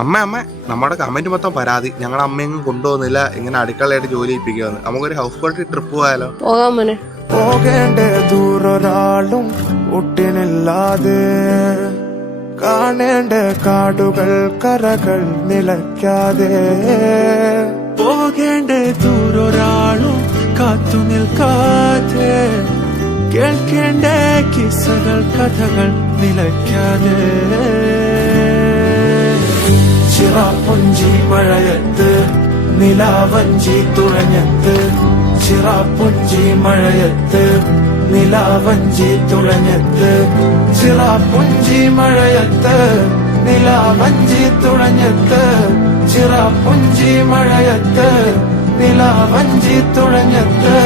അമ്മ നമ്മുടെ കമന്റ് മൊത്തം പരാതി. ഞങ്ങളുടെ അമ്മയെങ്കിലും കൊണ്ടുപോകുന്നില്ല, ഇങ്ങനെ അടുക്കളയായിട്ട് ജോലി ചെയ്യിപ്പിക്കുമെന്ന്. നമുക്കൊരു ഹൗസ് ബോട്ട് ട്രിപ്പ് പോയാലോ? പോകാൻ മോനെ. പോകേണ്ട ദൂരൊരാളും ഒട്ടിനില്ലാതെ, കാണേണ്ട കാടുകൾ കരകൾ നിലയ്ക്കാതെ, പോകേണ്ട ദൂരൊരാളും കാത്തു നിൽക്കാതെ, കേൾക്കേണ്ട കിസ്സകൾ കഥകൾ നിലയ്ക്കാതെ, ചിറാപ്പുഞ്ചി മഴയത്ത് നിലാവഞ്ചി തുഴഞ്ഞത്ത്, ചിറാപ്പുഞ്ചി മഴയത്ത് നിലാവഞ്ചി തുഴഞ്ഞത്ത്, ചിറാപ്പുഞ്ചി മഴയത്ത് നിലാവഞ്ചി തുഴഞ്ഞത്ത്, ചിറാപ്പുഞ്ചി മഴയത്ത് നിലാവഞ്ചി തുഴഞ്ഞത്ത്.